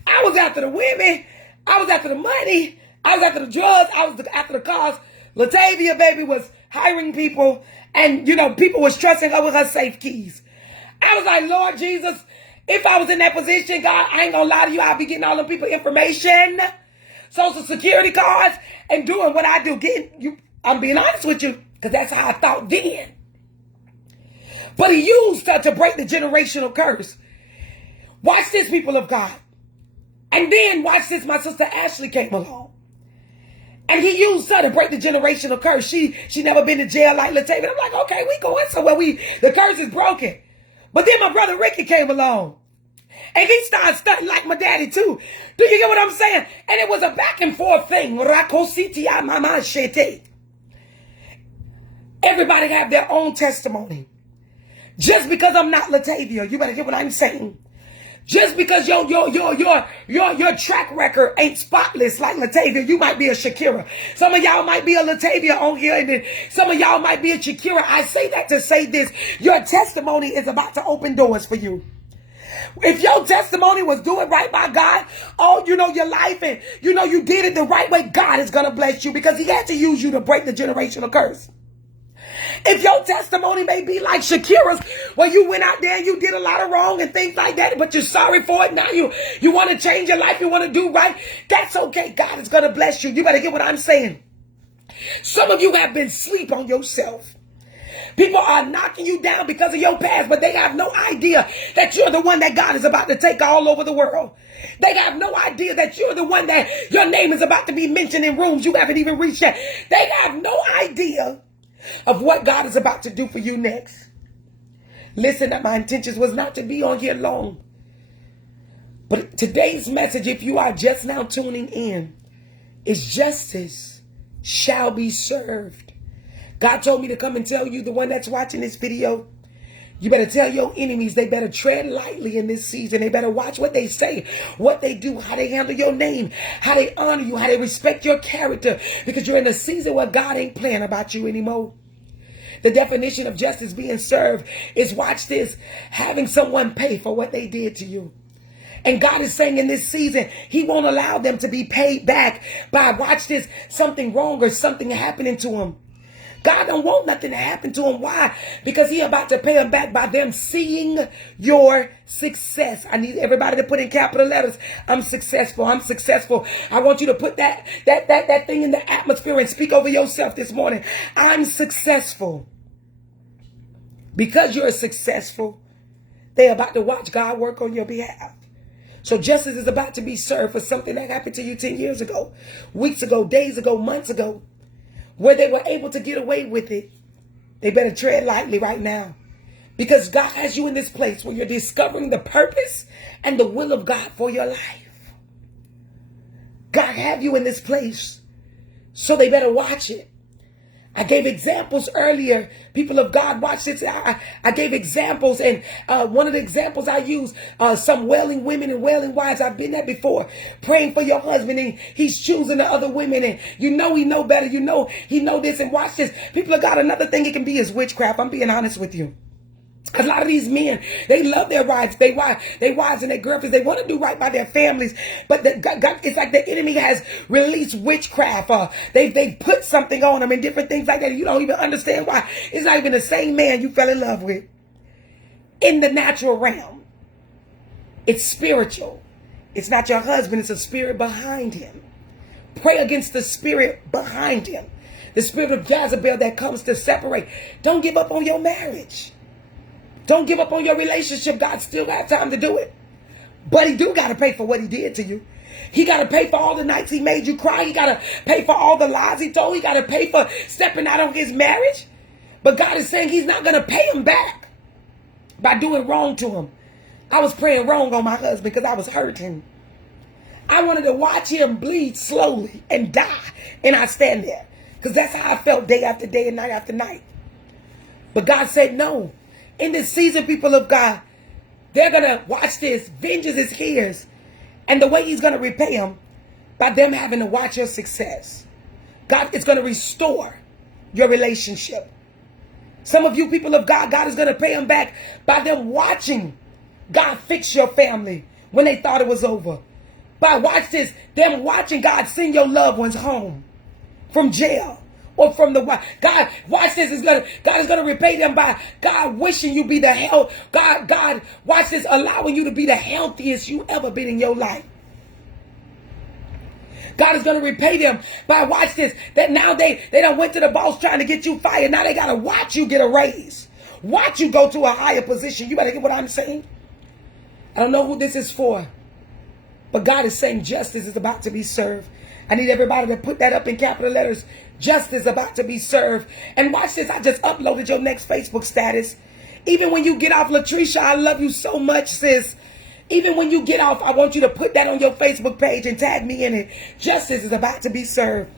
I was after the women. I was after the money. I was after the drugs. I was after the cars. Latavia, baby, was hiring people. And, you know, people was trusting her with her safe keys. I was like, Lord Jesus, if I was in that position, God, I ain't gonna lie to you, I'll be getting all them people information, social security cards, and doing what I do. I'm being honest with you, because that's how I thought then. But he used her to break the generational curse. Watch this, people of God. And then, watch this, my sister Ashley came along. And he used her to break the generational curse. She never been to jail like Latavia. I'm like, okay, we going somewhere. The curse is broken. But then my brother Ricky came along. And he started stunting like my daddy too. Do you get what I'm saying? And it was a back and forth thing. Everybody have their own testimony. Just because I'm not Latavia, you better get what I'm saying. Just because your track record ain't spotless like Latavia, you might be a Shakira. Some of y'all might be a Latavia on here, and then some of y'all might be a Shakira. I say that to say this: your testimony is about to open doors for you. If your testimony was doing right by God, your life, and you did it the right way, God is gonna bless you because He had to use you to break the generational curse. If your testimony may be like Shakira's, where you went out there and you did a lot of wrong and things like that, but you're sorry for it. Now you want to change your life. You want to do right. That's okay. God is going to bless you. You better get what I'm saying. Some of you have been asleep on yourself. People are knocking you down because of your past, but they have no idea that you're the one that God is about to take all over the world. They have no idea that you're the one that your name is about to be mentioned in rooms you haven't even reached yet. They have no idea of what God is about to do for you next. Listen, my intentions was not to be on here long. But today's message, if you are just now tuning in, is justice shall be served. God told me to come and tell you, the one that's watching this video, you better tell your enemies they better tread lightly in this season. They better watch what they say, what they do, how they handle your name, how they honor you, how they respect your character, because you're in a season where God ain't playing about you anymore. The definition of justice being served is, watch this, having someone pay for what they did to you. And God is saying in this season, He won't allow them to be paid back by, watch this, something wrong or something happening to them. God don't want nothing to happen to him. Why? Because He about to pay them back by them seeing your success. I need everybody to put in capital letters, I'm successful. I'm successful. I want you to put that thing in the atmosphere and speak over yourself this morning. I'm successful. Because you're successful, they're about to watch God work on your behalf. So justice is about to be served for something that happened to you 10 years ago, weeks ago, days ago, months ago, where they were able to get away with it. They better tread lightly right now, because God has you in this place where you're discovering the purpose and the will of God for your life. God have you in this place, so they better watch it. I gave examples earlier. People of God, watch this. I gave examples, and one of the examples I used, some wailing women and wailing wives. I've been there before. Praying for your husband, and he's choosing the other women, and he know better. He know this, and watch this. People of God, another thing it can be is witchcraft. I'm being honest with you. A lot of these men, they love their wives, they wives and their girlfriends. They want to do right by their families, but it's like the enemy has released witchcraft. They put something on them and different things like that. You don't even understand why. It's not even the same man you fell in love with. In the natural realm, it's spiritual. It's not your husband. It's a spirit behind him. Pray against the spirit behind him. The spirit of Jezebel that comes to separate. Don't give up on your marriage. Don't give up on your relationship. God still got time to do it. But He do got to pay for what He did to you. He got to pay for all the nights He made you cry. He got to pay for all the lies He told. He got to pay for stepping out on his marriage. But God is saying He's not going to pay him back by doing wrong to him. I was praying wrong on my husband because I was hurting. I wanted to watch him bleed slowly and die. And I stand there, because that's how I felt day after day and night after night. But God said no. In this season, people of God, they're going to, watch this, vengeance is His. And the way He's going to repay them, by them having to watch your success. God is going to restore your relationship. Some of you people of God, God is going to pay them back by them watching God fix your family when they thought it was over. By, watch this, them watching God send your loved ones home from jail. Or from the God, watch this. God is gonna repay them by God wishing you be the health. God, watch this, allowing you to be the healthiest you ever been in your life. God is gonna repay them by, watch this, that now they done went to the boss trying to get you fired. Now they gotta watch you get a raise. Watch you go to a higher position. You better get what I'm saying. I don't know who this is for, but God is saying justice is about to be served. I need everybody to put that up in capital letters. Justice about to be served. And watch this. I just uploaded your next Facebook status. Even when you get off, Latricia, I love you so much, sis. Even when you get off, I want you to put that on your Facebook page and tag me in it. Justice is about to be served.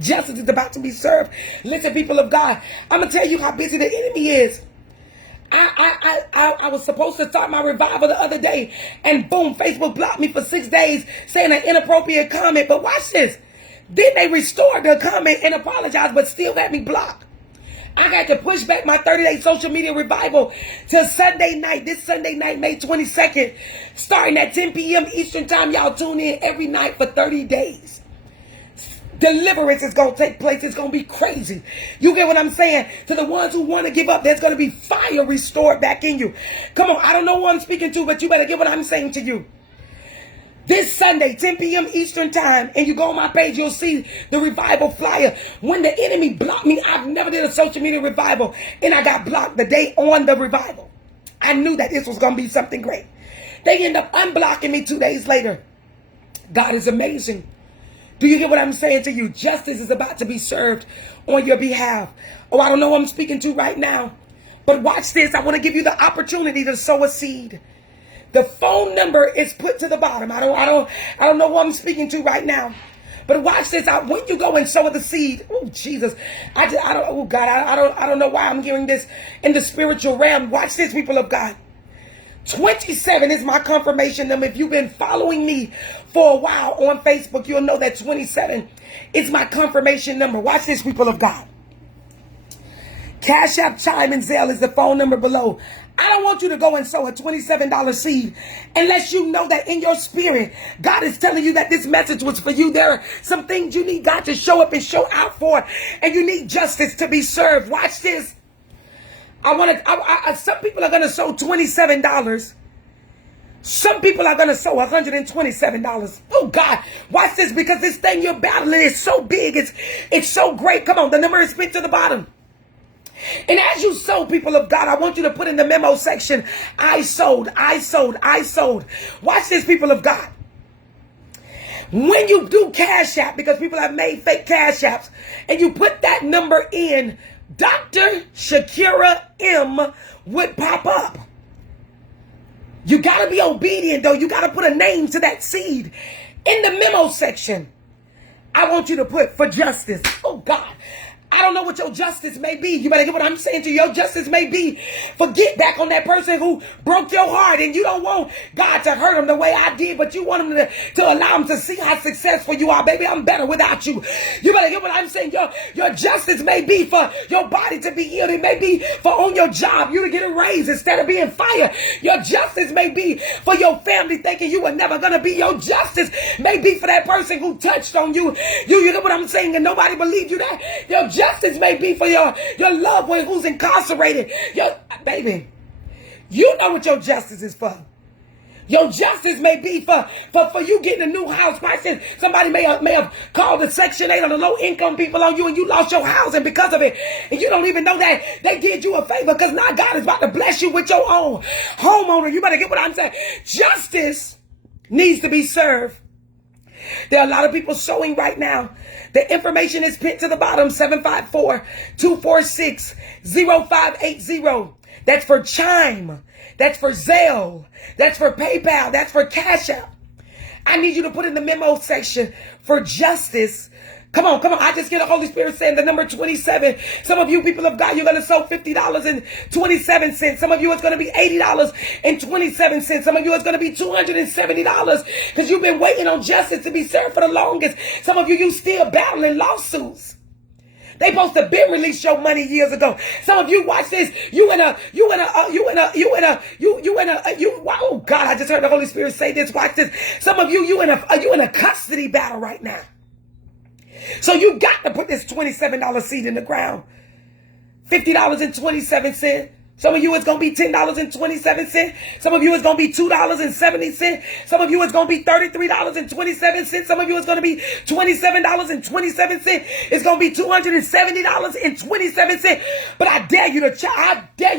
Justice is about to be served. Listen, people of God, I'm going to tell you how busy the enemy is. I was supposed to start my revival the other day, and boom, Facebook blocked me for 6 days saying an inappropriate comment. But watch this. Then they restored the comment and apologized, but still had me blocked. I got to push back my 30-day social media revival till Sunday night. This Sunday night, May 22nd, starting at 10 p.m. Eastern time. Y'all tune in every night for 30 days. Deliverance is going to take place. It's going to be crazy. You get what I'm saying? To the ones who want to give up, there's going to be fire restored back in you. Come on, I don't know who I'm speaking to, but you better get what I'm saying to you. This Sunday, 10 p.m. Eastern time, and you go on my page, you'll see the revival flyer. When the enemy blocked me, I've never did a social media revival, and I got blocked the day on the revival. I knew that this was going to be something great. They end up unblocking me 2 days later. God is amazing. Do you get what I'm saying to you? Justice is about to be served on your behalf. Oh, I don't know who I'm speaking to right now. But watch this. I want to give you the opportunity to sow a seed. The phone number is put to the bottom. I don't know who I'm speaking to right now. But watch this. When you go and sow the seed, oh Jesus, I don't know why I'm hearing this in the spiritual realm. Watch this, people of God. 27 is my confirmation number. If you've been following me for a while on Facebook, you'll know that 27 is my confirmation number. Watch this, people of God. Cash App, Chime, and Zelle is the phone number below. I don't want you to go and sow a $27 seed unless you know that in your spirit, God is telling you that this message was for you. There are some things you need God to show up and show out for, and you need justice to be served. Watch this. Some people are going to sow $27. Some people are going to sow $127. Oh God, watch this, because this thing you're battling is so big. It's so great. Come on, the number is pinned to the bottom. And as you sow, people of God, I want you to put in the memo section, I sold, I sold, I sold. Watch this, people of God. When you do Cash App, because people have made fake Cash Apps, and you put that number in, Dr. Shakira M would pop up. You got to be obedient, though. You got to put a name to that seed. In the memo section, I want you to put for justice. Oh, God. I don't know what your justice may be. You better get what I'm saying to you. Your justice may be forget back on that person who broke your heart, and you don't want God to hurt them the way I did, but you want him to allow him to see how successful you are. Baby, I'm better without you. You better get what I'm saying. Your justice may be for your body to be healed. It may be for on your job you to get a raise instead of being fired. Your justice may be for your family thinking you were never going to be. Your justice may be for that person who touched on you. You get what I'm saying, and nobody believed you that. Your justice may be for your loved one who's incarcerated. Baby, you know what your justice is for. Your justice may be for you getting a new house. Somebody may have called the Section 8 or the low-income people on you, and you lost your house, and because of it, and you don't even know that they did you a favor, because now God is about to bless you with your own homeowner. You better get what I'm saying. Justice needs to be served. There are a lot of people sowing right now. The information is pinned to the bottom, 754-246-0580. That's for Chime. That's for Zelle. That's for PayPal. That's for Cash App. I need you to put in the memo section for justice. Come on. I just get the Holy Spirit saying the number 27. Some of you people of God, you're going to sow $50.27. Some of you, it's going to be $80.27. Some of you, it's going to be $270 because you've been waiting on justice to be served for the longest. Some of you still battling lawsuits. They supposed to been released your money years ago. Some of you, watch this. Oh God, I just heard the Holy Spirit say this. Watch this. Some of you in a custody battle right now. So you got to put this $27 seed in the ground. $50.27. Some of you, it's going to be $10.27. Some of you, it's going to be $2.70. Some of you, it's going to be $33.27. Some of you, it's going to be $27.27. It's going to be $270.27. But I dare you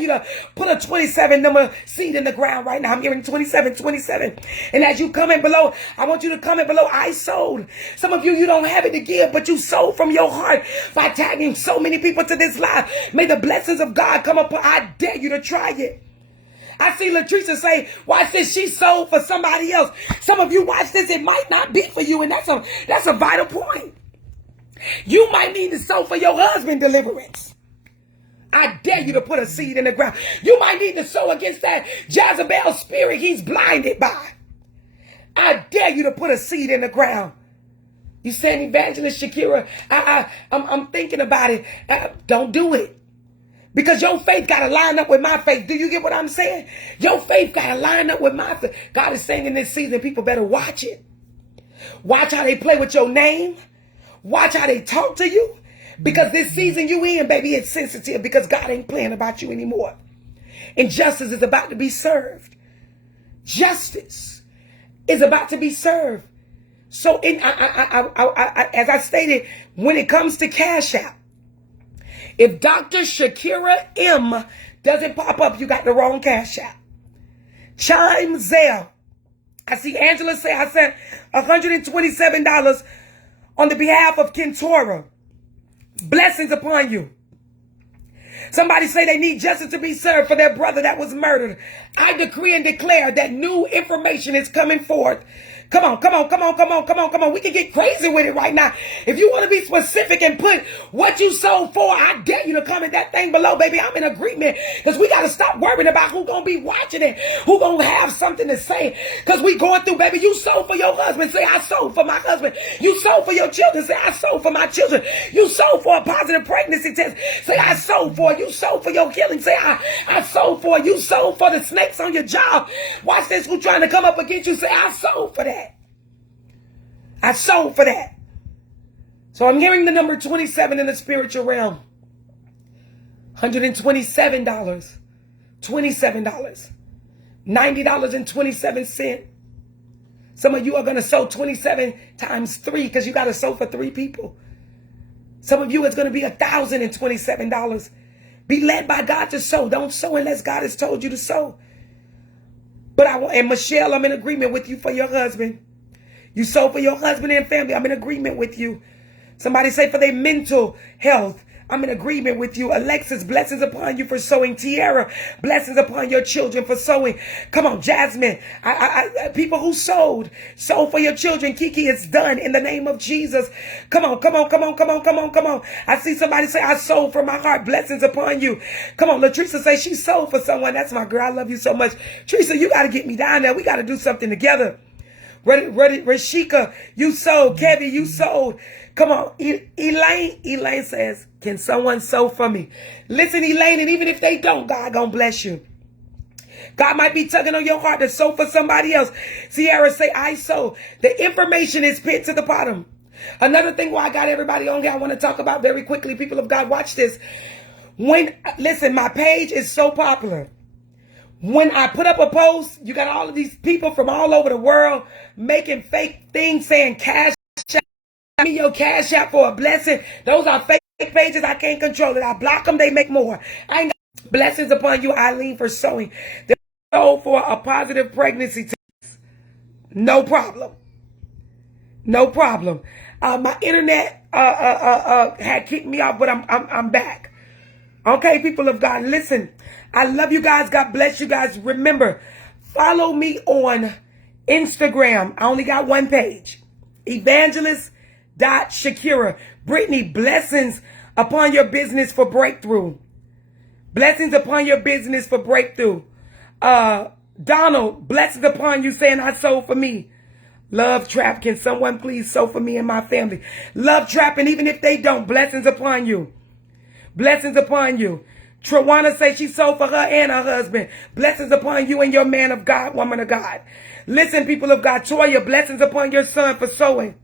to put a 27 number seed in the ground right now. I'm hearing 27. And as you comment below, I want you to comment below, I sold. Some of you, you don't have it to give, but you sold from your heart by tagging so many people to this live. May the blessings of God come upon. I dare you to try it. I see Latricia say, watch this, she sold for somebody else. Some of you, watch this, it might not be for you, and that's a vital point. You might need to sow for your husband deliverance. I dare you to put a seed in the ground. You might need to sow against that Jezebel spirit he's blinded by. I dare you to put a seed in the ground. You saying, Evangelist Shakira, I'm thinking about it. Don't do it. Because your faith got to line up with my faith. Do you get what I'm saying? Your faith got to line up with my faith. God is saying in this season, people better watch it. Watch how they play with your name. Watch how they talk to you. Because this season you in, baby, it's sensitive because God ain't playing about you anymore. And justice is about to be served. Justice is about to be served. So as I stated, when it comes to Cash App, if Dr. Shakira M doesn't pop up, you got the wrong Cash App. Chime Zelle. I see Angela say I sent $127 on the behalf of Kentora. Blessings upon you. Somebody say they need justice to be served for their brother that was murdered. I decree and declare that new information is coming forth. Come on, come on, come on, come on, come on, come on. We can get crazy with it right now. If you want to be specific and put what you sold for, I dare you to comment that thing below, baby. I'm in agreement because we got to stop worrying about who's going to be watching it, who going to have something to say. Because we going through, baby, you sold for your husband. Say, I sold for my husband. You sold for your children. Say, I sold for my children. You sold for a positive pregnancy test. Say, I sold for it. You sold for your healing. Say, I sold for it. You sold for the snakes on your job. Watch this. Who's trying to come up against you? Say, I sold for that. I sold for that. So I'm hearing the number 27 in the spiritual realm. $127. $27. $90.27. Some of you are going to sow 27 times 3 because you got to sow for 3 people. Some of you, it's going to be $1,027. Be led by God to sow. Don't sow unless God has told you to sow. But and Michelle, I'm in agreement with you for your husband. You sow for your husband and family. I'm in agreement with you. Somebody say for their mental health. I'm in agreement with you. Alexis, blessings upon you for sowing. Tiara, blessings upon your children for sowing. Come on, Jasmine. People who sold for your children. Kiki, it's done in the name of Jesus. Come on, come on, come on, come on, come on, come on. I see somebody say, I sold from my heart. Blessings upon you. Come on, Latricia say she sold for someone. That's my girl. I love you so much. Teresa, you got to get me down there. We got to do something together. Rashika, you sold. Kevin, you sold. Come on. Elaine says, can someone sow for me? Listen, Elaine, and even if they don't, God gonna bless you. God might be tugging on your heart to sow for somebody else. Sierra say, I sow. The information is pinned to the bottom. Another thing why I got everybody on here I want to talk about very quickly, people of God, watch this. Listen, my page is so popular. When I put up a post, you got all of these people from all over the world making fake things saying cash app, me your cash app for a blessing. Those are fake pages. I can't control it. I block them. They make more. I ain't got blessings upon you, Eileen, for sowing. They sold for a positive pregnancy test. No problem. No problem. My internet had kicked me off, but I'm back. Okay, people of God, listen. I love you guys. God bless you guys. Remember, follow me on Instagram. I only got one page. Evangelist.Shakira. Brittany, blessings upon your business for breakthrough. Blessings upon your business for breakthrough. Donald, blessings upon you saying I sold for me. Love Trap, can someone please sow for me and my family? Love Trap, and even if they don't, blessings upon you. Blessings upon you. Trawana says she sold for her and her husband. Blessings upon you and your man of God, woman of God. Listen, people of God. Toya, blessings upon your son for sowing.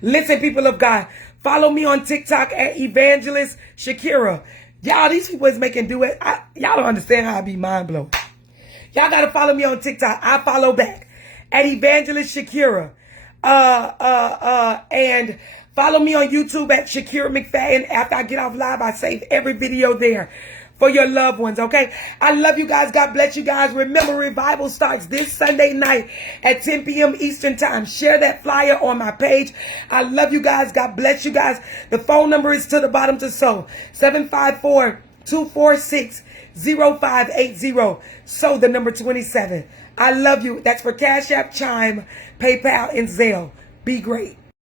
Listen, people of God. Follow me on TikTok at Evangelist Shakira. Y'all, these people is making do it. Y'all don't understand how I be mind blown. Y'all got to follow me on TikTok. I follow back at Evangelist Shakira. And follow me on YouTube at Shakira McFadden. After I get off live, I save every video there for your loved ones, okay? I love you guys. God bless you guys. Remember, revival starts this Sunday night at 10 p.m. Eastern time. Share that flyer on my page. I love you guys. God bless you guys. The phone number is to the bottom to sow. 754-246-0580. Sow the number 27. I love you. That's for Cash App, Chime, PayPal, and Zelle. Be great.